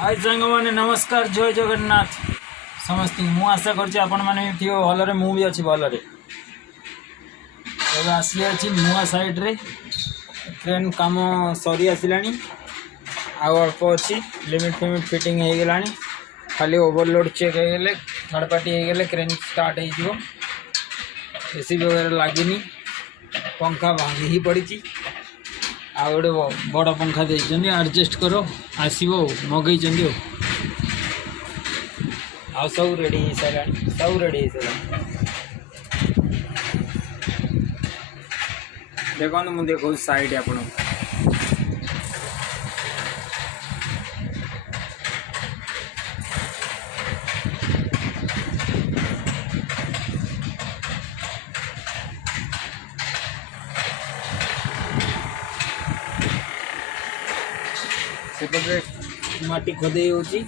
हाय सांग मैंने नमस्कार जय जगन्नाथ समस्त मु आशा कर भलरे मु भी अच्छी भलरे आसी अच्छी नुआ साइड रे ट्रेन काम सरी आसला आउ अल्प अच्छी लिमिट फिमिट फिटिंग हो गला खाली ओवरलोड चेक हो गले थर्ड पार्टी हो गले क्रेन स्टार्ट हो एसी वगैरह लगे पंखा भांगी ही पड़ी आ गोटे बड़ पंखा देते एडजस्ट करो आसो मगई आ सब रेडी हो सारा सब रेडी हो सारा देखो मुझे देखो साइड आप सेपटे माटी खोदे होपटे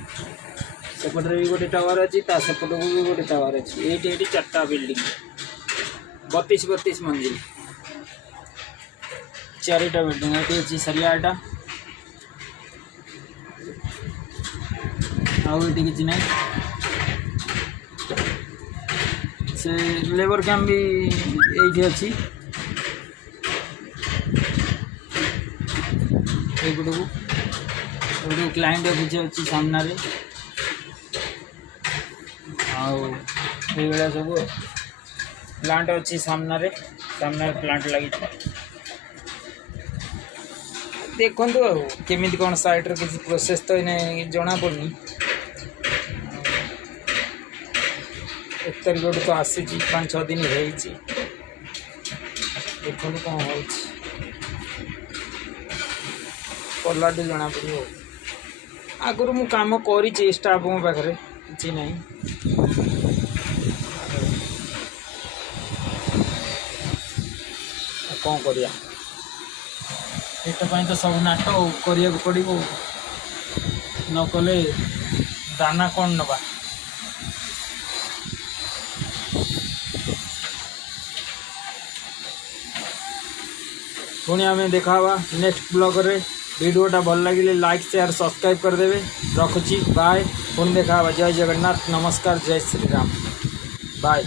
भी गोटे टावर अच्छी सेपट को भी गोटे टावर अच्छी ये चार्टा बिल्डिंग 32 मंजिल चारिटा बिल्डिंग ये अच्छी सरियाटा आउटी कि ना से लेबर कैंप भी ये अच्छी एपट को क्लाइंट ऑफिस अच्छी सामने आया सब प्लांट अच्छी सामने प्लांट लगी देखु केमी कौन साइट किसी प्रोसेस तो जना पड़नी 1 तारिख तो आसी 5-6 दिन देखो कौन हो कलाटू जना पड़ो आगुरी मु काम कर स्टाफ पाखे कि ना कौन करिया पेट तो सब नाट करिया पड़ो न कले दाना कौन नवा पुणी आम देखा नेक्स्ट ब्लॉग रे वीडियोटा भल लगे लाइक शेयर सब्सक्राइब करदे रखुची बाय पुणी देखा जय जगन्नाथ नमस्कार जय श्री राम बाय।